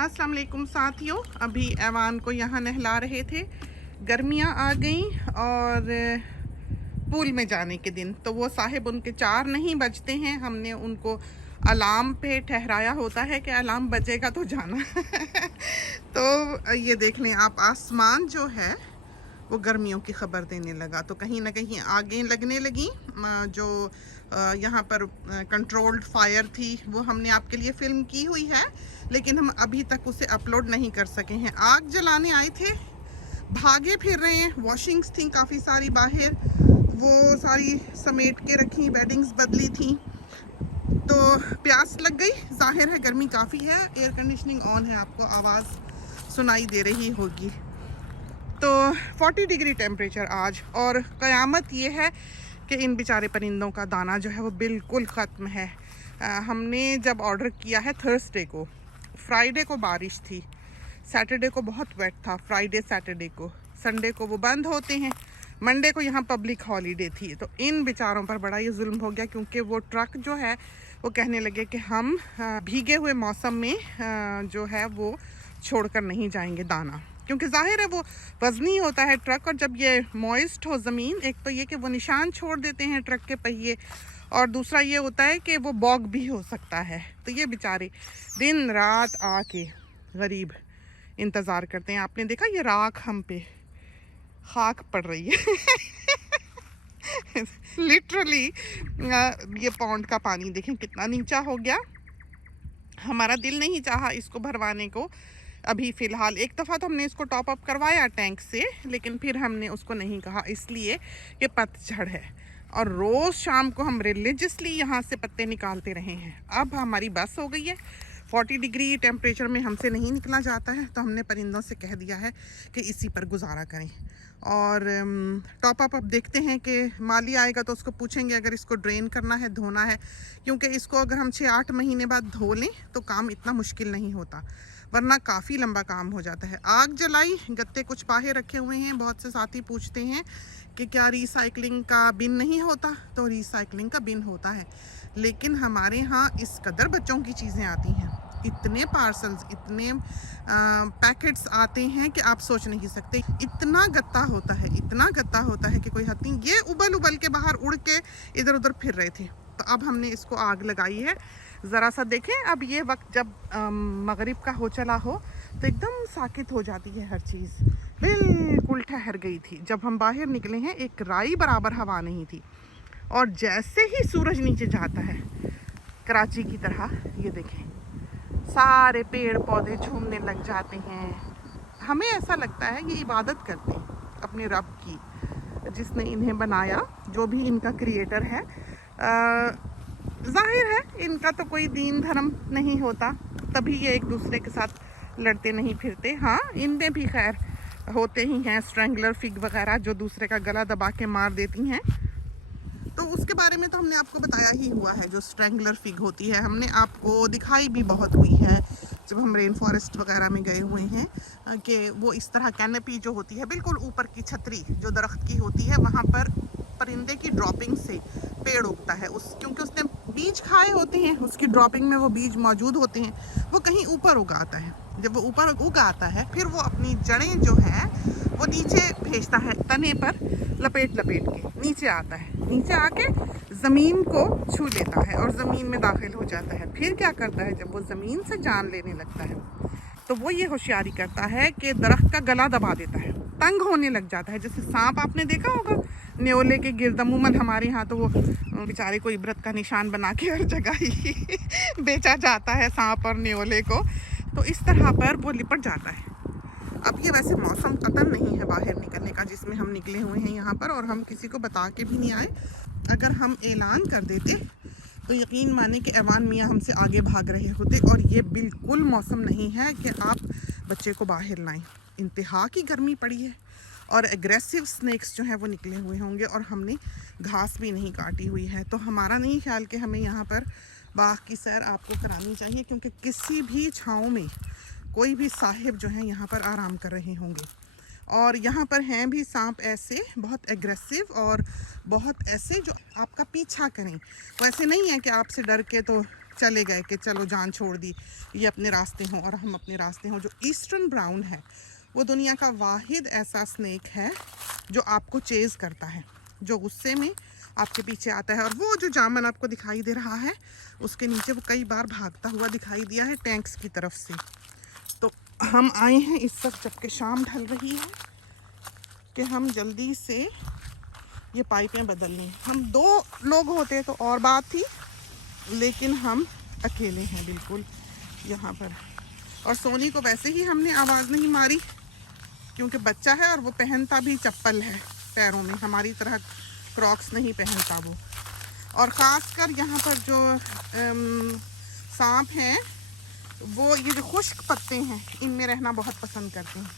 अस्सलाम वालेकुम साथियों, अभी ऐवान को यहाँ नहला रहे थे। गर्मियाँ आ गई और पूल में जाने के दिन, तो वो साहिब उनके 4 नहीं बजते हैं। हमने उनको अलार्म पे ठहराया होता है कि अलार्म बजेगा तो जाना। तो ये देख लें आप, आसमान जो है वो गर्मियों की ख़बर देने लगा। तो कहीं ना कहीं आगे लगने लगी। जो यहाँ पर कंट्रोल्ड फायर थी वो हमने आपके लिए फ़िल्म की हुई है, लेकिन हम अभी तक उसे अपलोड नहीं कर सके हैं। आग जलाने आए थे, भागे फिर रहे हैं। वॉशिंग्स थी काफ़ी सारी बाहर, वो सारी समेट के रखी, बेडिंग्स बदली थी। तो प्यास लग गई, जाहिर है गर्मी काफ़ी है। एयर कंडीशनिंग ऑन है, आपको आवाज़ सुनाई दे रही होगी। तो 40 डिग्री टेम्परेचर आज, और क़यामत ये है कि इन बेचारे परिंदों का दाना जो है वो बिल्कुल ख़त्म है। हमने जब ऑर्डर किया है थर्सडे को, फ्राइडे को बारिश थी, सैटरडे को बहुत वेट था, फ्राइडे सैटरडे को, संडे को वो बंद होते हैं, मंडे को यहाँ पब्लिक हॉलीडे थी। तो इन बेचारों पर बड़ा ये जुल्म हो गया, क्योंकि वो ट्रक जो है वो कहने लगे कि हम भीगे हुए मौसम में जो है वो छोड़कर नहीं जाएंगे दाना, क्योंकि जाहिर है वो वज़नी होता है ट्रक। और जब ये मॉइस्ट हो ज़मीन, एक तो ये कि वो निशान छोड़ देते हैं ट्रक के पहिए, और दूसरा ये होता है कि वो बॉग भी हो सकता है। तो ये बेचारे दिन रात आके गरीब इंतज़ार करते हैं। आपने देखा ये राख हम पे खाक पड़ रही है। लिटरली ये पौंड का पानी देखें कितना नीचा हो गया। हमारा दिल नहीं चाहा इसको भरवाने को अभी फ़िलहाल। एक दफ़ा तो हमने इसको टॉप अप करवाया टैंक से, लेकिन फिर हमने उसको नहीं कहा, इसलिए कि पतझड़ है और रोज़ शाम को हम रिलीजियसली यहाँ से पत्ते निकालते रहे हैं। अब हमारी बस हो गई है, 40 डिग्री टेम्परेचर में हमसे नहीं निकला जाता है। तो हमने परिंदों से कह दिया है कि इसी पर गुजारा करें। और टॉप अप अब देखते हैं कि माली आएगा तो उसको पूछेंगे अगर इसको ड्रेन करना है, धोना है, क्योंकि इसको अगर हम 6-8 महीने बाद धो लें तो काम इतना मुश्किल नहीं होता, वरना काफ़ी लंबा काम हो जाता है। आग जलाई, गत्ते कुछ पाहे रखे हुए हैं। बहुत से साथी पूछते हैं कि क्या रिसाइकलिंग का बिन नहीं होता, तो रिसाइकलिंग का बिन होता है, लेकिन हमारे यहाँ इस कदर बच्चों की चीज़ें आती हैं, इतने पार्सल्स, इतने पैकेट्स आते हैं कि आप सोच नहीं सकते। इतना गत्ता होता है, इतना गत्ता होता है कि कोई हद नहीं। ये उबल उबल के बाहर उड़ के इधर उधर फिर रहे थे। तो अब हमने इसको आग लगाई है। ज़रा सा देखें, अब ये वक्त जब मगरिब का हो चला हो तो एकदम साकित हो जाती है हर चीज़, बिल्कुल ठहर गई थी। जब हम बाहर निकले हैं एक राई बराबर हवा नहीं थी, और जैसे ही सूरज नीचे जाता है कराची की तरह, ये देखें सारे पेड़ पौधे झूमने लग जाते हैं। हमें ऐसा लगता है ये इबादत करते हैं अपने रब की, जिसने इन्हें बनाया, जो भी इनका क्रिएटर है। जाहिर है इनका तो कोई दीन धर्म नहीं होता, तभी ये एक दूसरे के साथ लड़ते नहीं फिरते। हाँ, इनमें भी खैर होते ही हैं स्ट्रैंगलर फिग वगैरह, जो दूसरे का गला दबा के मार देती हैं। तो उसके बारे में तो हमने आपको बताया ही हुआ है, जो स्ट्रैंगलर फिग होती है। हमने आपको दिखाई भी बहुत हुई है जब हम रेन फॉरेस्ट वगैरह में गए हुए हैं, कि वो इस तरह कैनपी जो होती है, बिल्कुल ऊपर की छतरी जो दरख्त की होती है, वहाँ पर परिंदे की ड्रॉपिंग से पेड़ उगता है। क्योंकि उसने बीज खाए होते हैं, उसकी ड्रॉपिंग में वो बीज मौजूद होते हैं, वो कहीं ऊपर उगा आता है। जब वो ऊपर उगा आता है, फिर वो अपनी जड़ें जो है वो नीचे भेजता है, तने पर लपेट लपेट के नीचे आता है, नीचे आके ज़मीन को छू लेता है और ज़मीन में दाखिल हो जाता है। फिर क्या करता है, जब वो ज़मीन से जान लेने लगता है तो वो ये होशियारी करता है कि दरख्त का गला दबा देता है, तंग होने लग जाता है। जैसे सांप आपने देखा होगा न्योले के गिर्द, अमूमन हमारे यहाँ तो वो बेचारे को इबरत का निशान बना के हर जगह ही बेचा जाता है सांप और न्योले को, तो इस तरह पर वो लिपट जाता है। अब ये वैसे मौसम कतन नहीं है बाहर निकलने का जिसमें हम निकले हुए हैं यहाँ पर, और हम किसी को बता के भी नहीं आए। अगर हम ऐलान कर देते तो यकीन माने कि ऐवान मियाँ हमसे आगे भाग रहे होते। और ये बिल्कुल मौसम नहीं है कि आप बच्चे को बाहर लाएं। इंतहा की गर्मी पड़ी है और एग्रेसिव स्नेक्स जो हैं वो निकले हुए होंगे, और हमने घास भी नहीं काटी हुई है। तो हमारा नहीं ख्याल कि हमें यहाँ पर बाग की सैर आपको करानी चाहिए, क्योंकि किसी भी छाँव में कोई भी साहिब जो हैं यहाँ पर आराम कर रहे होंगे। और यहाँ पर हैं भी सांप ऐसे बहुत एग्रेसिव और बहुत ऐसे जो आपका पीछा करें। वैसे नहीं है कि आपसे डर के तो चले गए कि चलो जान छोड़ दी, ये अपने रास्ते हों और हम अपने रास्ते हों। जो ईस्टर्न ब्राउन है वो दुनिया का वाहिद ऐसा स्नेक है जो आपको चेज़ करता है, जो गुस्से में आपके पीछे आता है। और वो जो जामन आपको दिखाई दे रहा है उसके नीचे वो कई बार भागता हुआ दिखाई दिया है टैंक्स की तरफ से। तो हम आए हैं इस वक्त जबकि शाम ढल रही है कि हम जल्दी से ये पाइपें बदल लें। हम 2 लोग होते तो और बात थी, लेकिन हम अकेले हैं बिल्कुल यहाँ पर। और सोनी को वैसे ही हमने आवाज़ नहीं मारी क्योंकि बच्चा है और वो पहनता भी चप्पल है पैरों में, हमारी तरह क्रॉक्स नहीं पहनता वो। और ख़ासकर यहाँ पर जो सांप हैं वो ये जो खुश्क पत्ते हैं इनमें रहना बहुत पसंद करते हैं।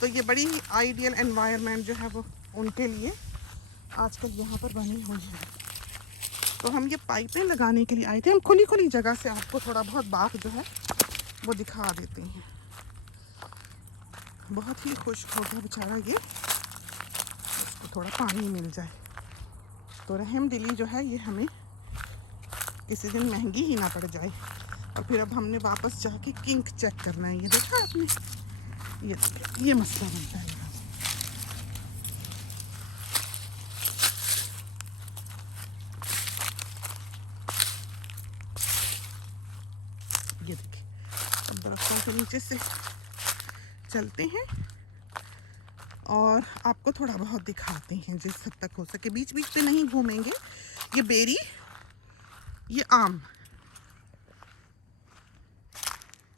तो ये बड़ी आइडियल एनवायरनमेंट जो है वो उनके लिए आजकल यहाँ पर बनी हुई है। तो हम ये पाइपें लगाने के लिए आए थे। हम खुली खुली जगह से आपको थोड़ा बहुत बाग जो है वो दिखा देते हैं। बहुत ही खुश्क हो गया बेचारा ये, उसको थोड़ा पानी मिल जाए। तो रहम दिली जो है ये हमें किसी दिन महंगी ही ना पड़ जाए। और फिर अब हमने वापस जाके किंक चेक करना है। ये देखा आपने, ये मसला बनता है। ये देखिए, अब दरख्तों के नीचे से चलते हैं और आपको थोड़ा बहुत दिखाते हैं जिस हद तक हो सके। बीच बीच पे नहीं घूमेंगे। ये बेरी, ये आम,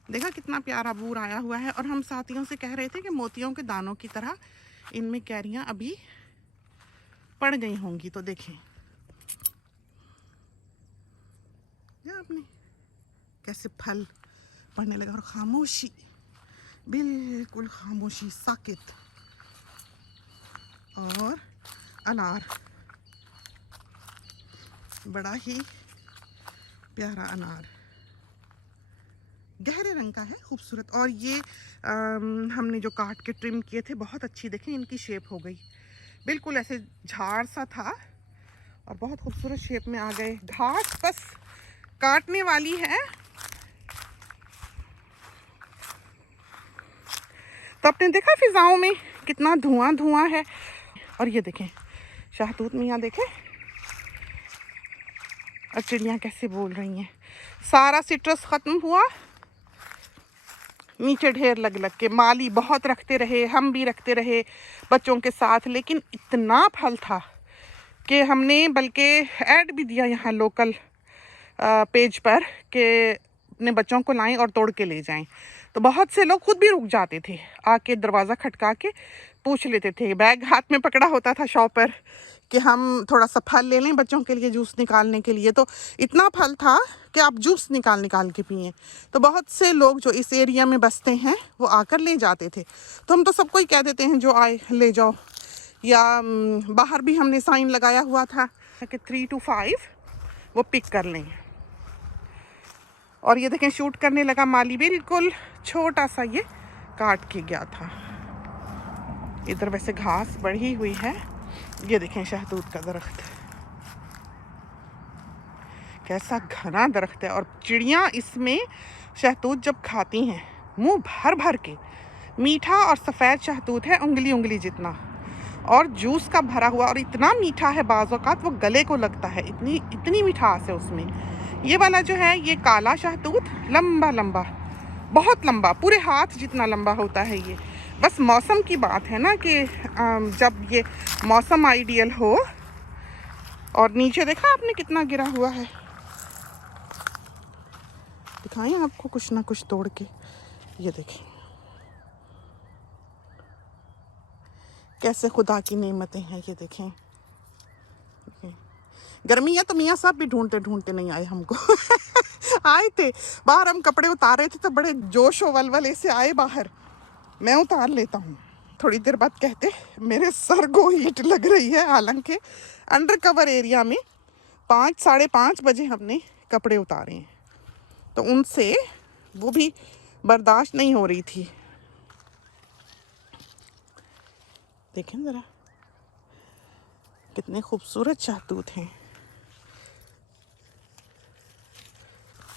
देखा कितना प्यारा बूर आया हुआ है। और हम साथियों से कह रहे थे कि मोतियों के दानों की तरह इनमें कैरियां अभी पड़ गई होंगी। तो देखें या आपने कैसे फल पड़ने लगा। और खामोशी, बिल्कुल खामोशी, साकित। और अनार, बड़ा ही प्यारा अनार, गहरे रंग का है, खूबसूरत। और ये हमने जो काट के ट्रिम किए थे बहुत अच्छी, देखें इनकी शेप हो गई, बिल्कुल ऐसे झाड़ सा था और बहुत खूबसूरत शेप में आ गए। घास बस काटने वाली है। तो आपने देखा फिजाओं में कितना धुआं धुआं है। और ये देखें शहतूत मियाँ, देखें और चिड़ियाँ कैसे बोल रही हैं। सारा सिट्रस ख़त्म हुआ, नीचे ढेर लग लग के। माली बहुत रखते रहे, हम भी रखते रहे बच्चों के साथ, लेकिन इतना फल था कि हमने बल्कि ऐड भी दिया यहाँ लोकल पेज पर कि अपने बच्चों को लाएं और तोड़ के ले जाएं। तो बहुत से लोग खुद भी रुक जाते थे, आके दरवाज़ा खटका के पूछ लेते थे। बैग हाथ में पकड़ा होता था शॉपर कि हम थोड़ा सा फल ले लें बच्चों के लिए जूस निकालने के लिए। तो इतना फल था कि आप जूस निकाल के पिए। तो बहुत से लोग जो इस एरिया में बसते हैं वो आकर ले जाते थे। तो हम तो सबको ही कह देते हैं जो आए ले जाओ। या बाहर भी हमने साइन लगाया हुआ था कि 3 to 5 वो पिक कर लें। और ये देखें शूट करने लगा माली, बिल्कुल छोटा सा ये काट के गया था। इधर वैसे घास बढ़ी हुई है। ये देखें शहतूत का दरख्त, कैसा घना दरख्त है। और चिड़ियाँ इसमें शहतूत जब खाती हैं मुंह भर भर के, मीठा और सफ़ेद शहतूत है, उंगली उंगली जितना, और जूस का भरा हुआ, और इतना मीठा है बाज़ औक़ात वो गले को लगता है, इतनी मिठास है उसमें। ये वाला जो है ये काला शहतूत लंबा लंबा, बहुत लंबा, पूरे हाथ जितना लंबा होता है ये। बस मौसम की बात है ना कि जब ये मौसम आइडियल हो। और नीचे देखा आपने कितना गिरा हुआ है, दिखाएं आपको कुछ ना कुछ तोड़ के। ये देखें कैसे खुदा की नेमतें हैं। ये देखें गर्मी है तो मियाँ साहब भी ढूंढते ढूंढते नहीं आए हमको आए थे बाहर, हम कपड़े उतारे थे तो बड़े जोश व वलवले से आए बाहर, मैं उतार लेता हूँ। थोड़ी देर बाद कहते मेरे सर को हीट लग रही है। हालांकि अंडर कवर एरिया में 5 साढ़े 5 बजे हमने कपड़े उतारे हैं, तो उनसे वो भी बर्दाश्त नहीं हो रही थी। देखें ज़रा कितने खूबसूरत शहतूत हैं।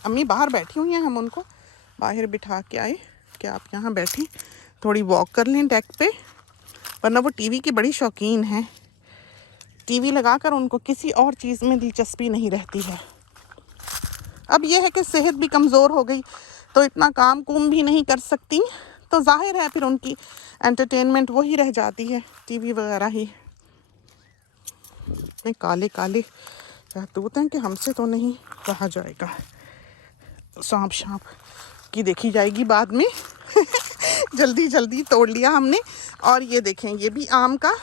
अम्मी बाहर बैठी हुई हैं, हम उनको बाहर बिठा के आए कि आप यहाँ बैठी थोड़ी वॉक कर लें डेक पे, वरना वो टीवी की बड़ी शौकीन है। टीवी लगाकर उनको किसी और चीज़ में दिलचस्पी नहीं रहती है। अब ये है कि सेहत भी कमज़ोर हो गई तो इतना काम कुम भी नहीं कर सकती, तो जाहिर है फिर उनकी एंटरटेनमेंट वही रह जाती है, टीवी वगैरह ही। इतने काले काले रहतूत हैं कि हमसे तो नहीं रहा जाएगा। सांप शाप की देखी जाएगी बाद में। जल्दी जल्दी तोड़ लिया हमने। और ये देखें, ये भी आम का,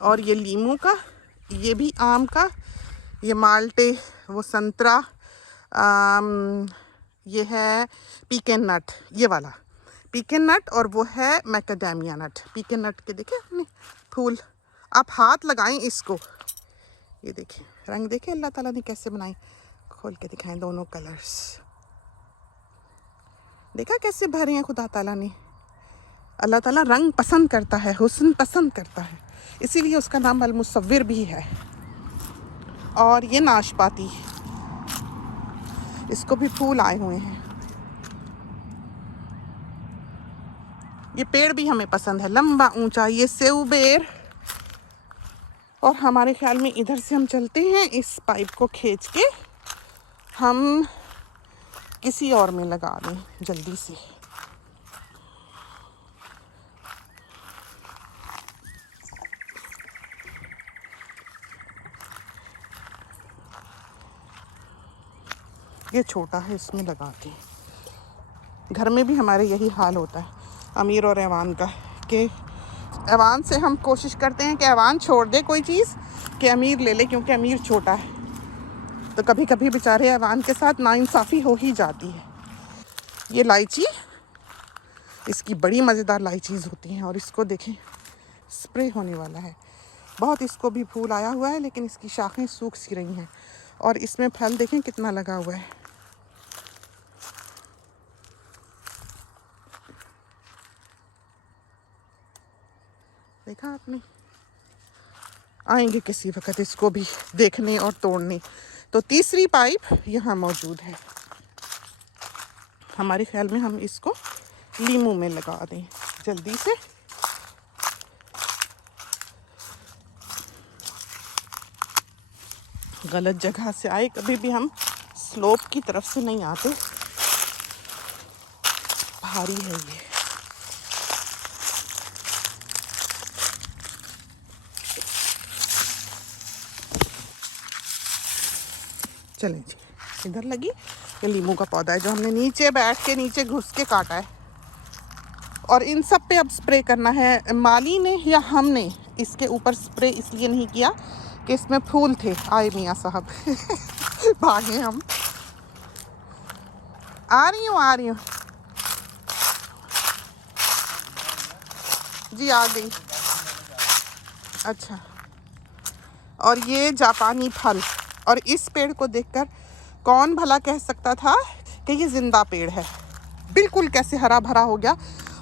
और ये लीमू का, ये भी आम का, ये माल्टे, वो संतरा, ये है पीकन नट, ये वाला पीकन नट, और वो है मैकाडेमिया नट। पीकन नट के देखे हमने फूल, आप हाथ लगाएं इसको, ये देखें रंग देखें अल्लाह ताला ने कैसे बनाए, खोल के दिखाएं दोनों कलर्स, देखा कैसे भरे हैं खुदा ताला ने। अल्लाह ताला रंग पसंद करता है, हुस्न पसंद करता है, इसीलिए उसका नाम अल मुसव्विर भी है। और ये नाशपाती, इसको भी फूल आए हुए हैं। ये पेड़ भी हमें पसंद है, लंबा ऊंचा, ये सेव बेर। और हमारे ख्याल में इधर से हम चलते हैं, इस पाइप को खींच के हम किसी और में लगा दें जल्दी से। ये छोटा है, इसमें लगाते हैं। घर में भी हमारे यही हाल होता है अमीर और ऐवान का, कि ऐवान से हम कोशिश करते हैं कि ऐवान छोड़ दे कोई चीज़ कि अमीर ले ले, क्योंकि अमीर छोटा है। तो कभी कभी बेचारे ऐवान के साथ नाइंसाफ़ी हो ही जाती है। ये इलायची, इसकी बड़ी मज़ेदार इलायचीज़ होती हैं, और इसको देखें स्प्रे होने वाला है बहुत। इसको भी फूल आया हुआ है, लेकिन इसकी शाखें सूख सी रही हैं, और इसमें फल देखें कितना लगा हुआ है। देखा आपने, आएंगे किसी वक्त इसको भी देखने और तोड़ने। तो तीसरी पाइप यहाँ मौजूद है, हमारे ख्याल में हम इसको लीमू में लगा दें जल्दी से। गलत जगह से आए, कभी भी हम स्लोप की तरफ से नहीं आते, भारी है ये। चलें जी, इधर लगी ये लीमू का पौधा है जो हमने नीचे बैठ के नीचे घुस के काटा है, और इन सब पे अब स्प्रे करना है। माली ने या हमने इसके ऊपर स्प्रे इसलिए नहीं किया कि इसमें फूल थे। आए मियाँ साहब भागे हम। आ रही हूँ जी, आ गई। अच्छा, और ये जापानी फल, और इस पेड़ को देखकर कौन भला कह सकता था कि ये जिंदा पेड़ है। बिल्कुल कैसे हरा भरा हो गया,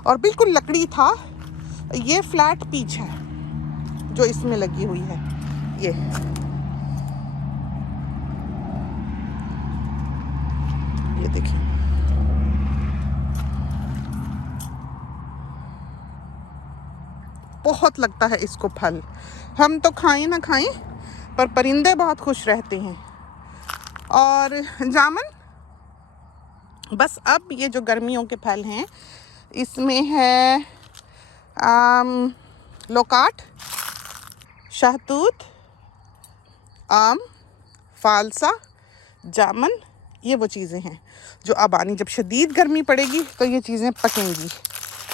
और बिल्कुल लकड़ी था। ये फ्लैट पीच है जो इसमें लगी हुई है। ये देखिए, बहुत लगता है इसको फल। हम तो खाएं ना खाएं, पर परिंदे बहुत खुश रहते हैं। और जामुन, बस अब ये जो गर्मियों के फल हैं, इसमें है लोकाट, शहतूत, आम, फालसा, जामुन, ये वो चीज़ें हैं जो अब आनी, जब शदीद गर्मी पड़ेगी तो ये चीज़ें पकेंगी।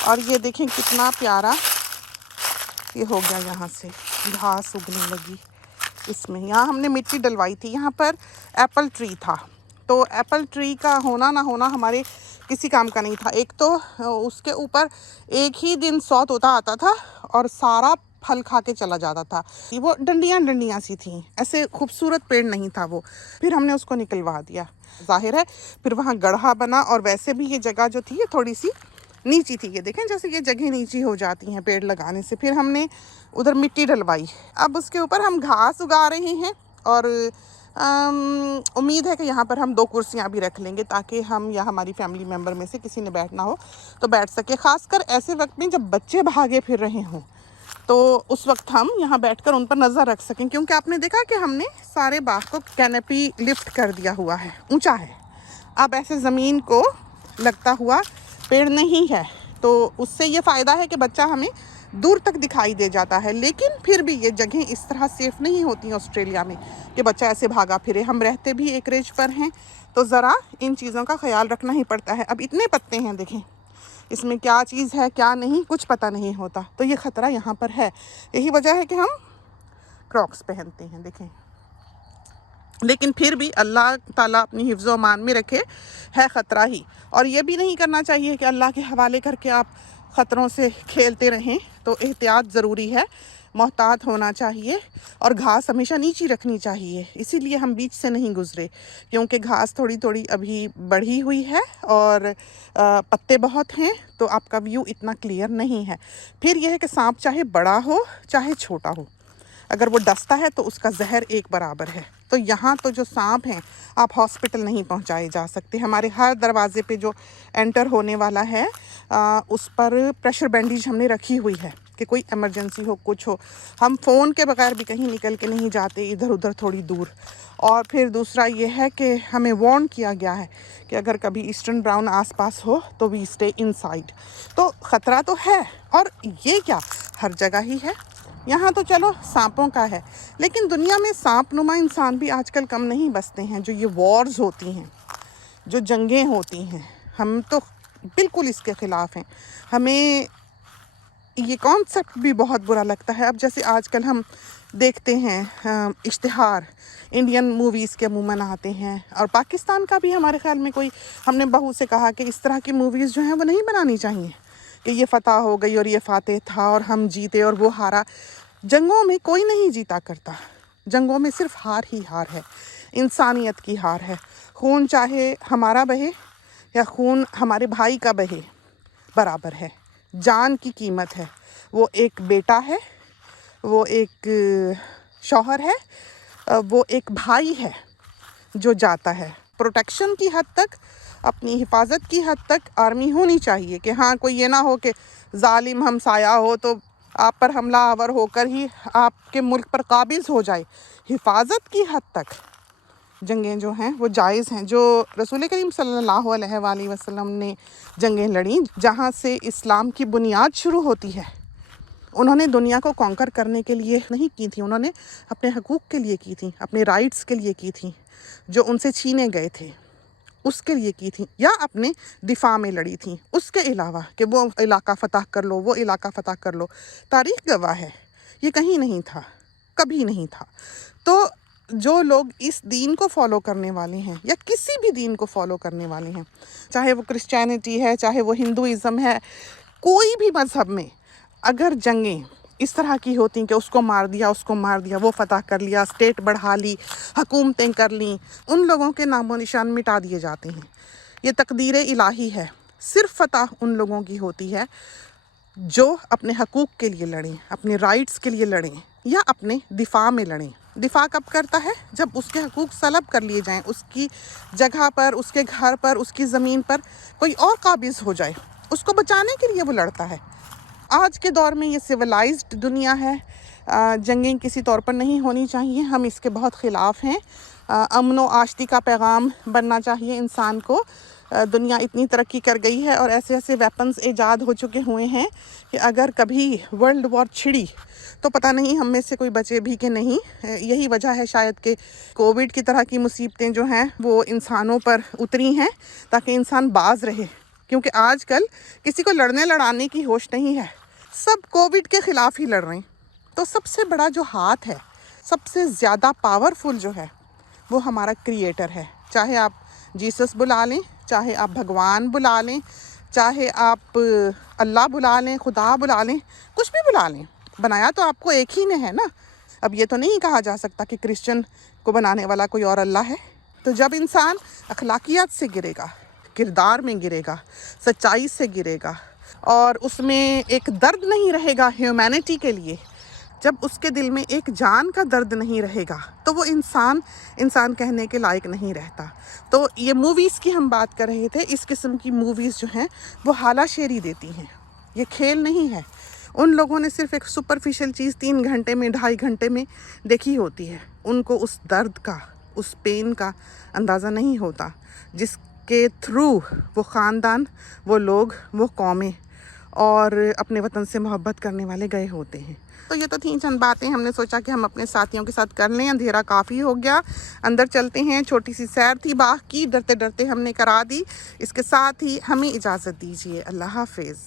और ये देखें कितना प्यारा ये हो गया, यहाँ से घास उगने लगी इसमें। यहाँ हमने मिट्टी डलवाई थी, यहाँ पर एप्पल ट्री था, तो एप्पल ट्री का होना ना होना हमारे किसी काम का नहीं था। एक तो उसके ऊपर एक ही दिन 100 तोता आता था और सारा फल खा के चला जाता था। वो डंडियाँ सी थी, ऐसे खूबसूरत पेड़ नहीं था वो। फिर हमने उसको निकलवा दिया, जाहिर है फिर वहाँ गड्ढा बना, और वैसे भी ये जगह जो थी ये थोड़ी सी नीची थी। ये देखें जैसे ये जगह नीची हो जाती हैं पेड़ लगाने से। फिर हमने उधर मिट्टी डलवाई, अब उसके ऊपर हम घास उगा रहे हैं, और उम्मीद है कि यहाँ पर हम 2 कुर्सियाँ भी रख लेंगे ताकि हम या हमारी फैमिली मेम्बर में से किसी ने बैठना हो तो बैठ सके। ख़ासकर ऐसे वक्त में जब बच्चे भागे फिर रहे हों तो उस वक्त हम यहाँ बैठकर उन पर नज़र रख सकें, क्योंकि आपने देखा कि हमने सारे बाग को कैनोपी लिफ्ट कर दिया हुआ है, ऊंचा है। अब ऐसे ज़मीन को लगता हुआ पेड़ नहीं है तो उससे ये फ़ायदा है कि बच्चा हमें दूर तक दिखाई दे जाता है। लेकिन फिर भी ये जगह इस तरह सेफ़ नहीं होती ऑस्ट्रेलिया में कि बच्चा ऐसे भागा फिरे। हम रहते भी एक रेंज पर हैं तो ज़रा इन चीज़ों का ख्याल रखना ही पड़ता है। अब इतने पत्ते हैं, देखें इसमें क्या चीज़ है क्या नहीं कुछ पता नहीं होता, तो ये ख़तरा यहाँ पर है। यही वजह है कि हम क्रॉक्स पहनते हैं, देखें। लेकिन फिर भी अल्लाह ताला अपनी हिफ्ज़ व अमान में रखे, है ख़तरा ही। और ये भी नहीं करना चाहिए कि अल्लाह के हवाले करके आप ख़तरों से खेलते रहें, तो एहतियात ज़रूरी है, मोहतात होना चाहिए और घास हमेशा नीची रखनी चाहिए। इसीलिए हम बीच से नहीं गुज़रे, क्योंकि घास थोड़ी थोड़ी अभी बढ़ी हुई है और पत्ते बहुत हैं तो आपका व्यू इतना क्लियर नहीं है। फिर यह है कि सांप चाहे बड़ा हो चाहे छोटा हो, अगर वो डसता है तो उसका जहर एक बराबर है। तो यहाँ तो जो सांप हैं आप हॉस्पिटल नहीं पहुँचाए जा सकते। हमारे हर दरवाजे पे जो एंटर होने वाला है उस पर प्रेशर बैंडेज हमने रखी हुई है कि कोई इमरजेंसी हो कुछ हो, हम फ़ोन के बगैर भी कहीं निकल के नहीं जाते इधर उधर थोड़ी दूर। और फिर दूसरा ये है कि हमें वार्न किया गया है कि अगर कभी ईस्टर्न ब्राउन आसपास हो तो वी स्टे इनसाइड। तो ख़तरा तो है, और ये क्या हर जगह ही है। यहाँ तो चलो सांपों का है, लेकिन दुनिया में सांप नुमा इंसान भी आजकल कम नहीं बसते हैं। जो ये वॉर्स होती हैं, जो जंगें होती हैं, हम तो बिल्कुल इसके ख़िलाफ़ हैं। हमें ये कॉन्सेप्ट भी बहुत बुरा लगता है। अब जैसे आजकल हम देखते हैं इश्तिहार इंडियन मूवीज़ के अमूमन आते हैं, और पाकिस्तान का भी हमारे ख़्याल में कोई, हमने बहू से कहा कि इस तरह की मूवीज़ जो हैं वो नहीं बनानी चाहिए कि ये फ़तह हो गई और ये फ़ातेह था और हम जीते और वो हारा। जंगों में कोई नहीं जीता करता, जंगों में सिर्फ हार ही हार है, इंसानियत की हार है। खून चाहे हमारा बहे या खून हमारे भाई का बहे बराबर है, जान की कीमत है। वो एक बेटा है, वो एक शौहर है, वो एक भाई है जो जाता है। प्रोटेक्शन की हद तक, अपनी हिफाजत की हद तक आर्मी होनी चाहिए कि हाँ कोई ये ना हो कि जालिम हमसाया हो तो आप पर हमला आवर होकर ही आपके मुल्क पर काबिज़ हो जाए। हिफाजत की हद तक जंगें जो हैं वो जायज़ हैं। जो रसूल करीम सल्लल्लाहु अलैहि वसल्लम ने जंगें लड़ी, जहाँ से इस्लाम की बुनियाद शुरू होती है, उन्होंने दुनिया को कॉन्कर करने के लिए नहीं की थी, उन्होंने अपने हकूक़ के लिए की थी, अपने राइट्स के लिए की थी, जो उनसे छीने गए थे उसके लिए की थी, या अपने दिफा में लड़ी थी। उसके अलावा कि वो इलाका फ़तह कर लो, वो इलाका फ़तह कर लो, तारीख़ गवाह है ये कहीं नहीं था, कभी नहीं था। तो जो लोग इस दीन को फॉलो करने वाले हैं या किसी भी दीन को फॉलो करने वाले हैं, चाहे वो क्रिश्चियनिटी है, चाहे वो हिंदुइज़्म है, कोई भी मज़हब में अगर जंगें इस तरह की होती कि उसको मार दिया, उसको मार दिया, वो फ़तह कर लिया, स्टेट बढ़ा ली, हुकूमतें कर लीं, उन लोगों के नामो निशान मिटा दिए जाते हैं। ये तकदीर इलाही है। सिर्फ फ़तह उन लोगों की होती है जो अपने हकूक़ के लिए लड़ें, अपने राइट्स के लिए लड़ें या अपने दिफा में लड़ें। दिफा कब करता है? जब उसके हकूक़ सलब कर लिए जाएं, उसकी जगह पर, उसके घर पर, उसकी ज़मीन पर कोई और काबिज़ हो जाए, उसको बचाने के लिए वो लड़ता है। आज के दौर में ये सिविलाइज्ड दुनिया है, जंगें किसी तौर पर नहीं होनी चाहिए, हम इसके बहुत ख़िलाफ़ हैं। अमन व आशती का पैगाम बनना चाहिए इंसान को। दुनिया इतनी तरक्की कर गई है और ऐसे ऐसे वेपन्स ईजाद हो चुके हुए हैं कि अगर कभी वर्ल्ड वॉर छिड़ी तो पता नहीं हम में से कोई बचे भी कि नहीं। यही वजह है शायद कि कोविड की तरह की मुसीबतें जो हैं वो इंसानों पर उतरी हैं ताकि इंसान बाज रहे, क्योंकि आजकल किसी को लड़ने लड़ाने की होश नहीं है, सब कोविड के ख़िलाफ़ ही लड़ रहे हैं। तो सबसे बड़ा जो हाथ है, सबसे ज़्यादा पावरफुल जो है वो हमारा क्रिएटर है। चाहे आप जीसस बुला लें, चाहे आप भगवान बुला लें, चाहे आप अल्लाह बुला लें, खुदा बुला लें, कुछ भी बुला लें, बनाया तो आपको एक ही ने है ना। अब ये तो नहीं कहा जा सकता कि क्रिश्चियन को बनाने वाला कोई और अल्लाह है। तो जब इंसान अखलाकियात से गिरेगा, किरदार में गिरेगा, सच्चाई से गिरेगा और उसमें एक दर्द नहीं रहेगा ह्यूमैनिटी के लिए, जब उसके दिल में एक जान का दर्द नहीं रहेगा तो वो इंसान कहने के लायक नहीं रहता। तो ये मूवीज़ की हम बात कर रहे थे, इस किस्म की मूवीज़ जो हैं वो हालाशेरी देती हैं, ये खेल नहीं है। उन लोगों ने सिर्फ एक सुपरफिशियल चीज़ 3 घंटे में 2.5 घंटे में देखी होती है, उनको उस दर्द का, उस पेन का अंदाज़ा नहीं होता जिसके थ्रू वो ख़ानदान, वो लोग, वो कौमें और अपने वतन से मोहब्बत करने वाले गए होते हैं। तो ये तो थी चंद बातें, हमने सोचा कि हम अपने साथियों के साथ कर लें। अंधेरा काफ़ी हो गया, अंदर चलते हैं। छोटी सी सैर थी बाग की, डरते डरते हमने करा दी। इसके साथ ही हमें इजाज़त दीजिए। अल्लाह हाफिज़।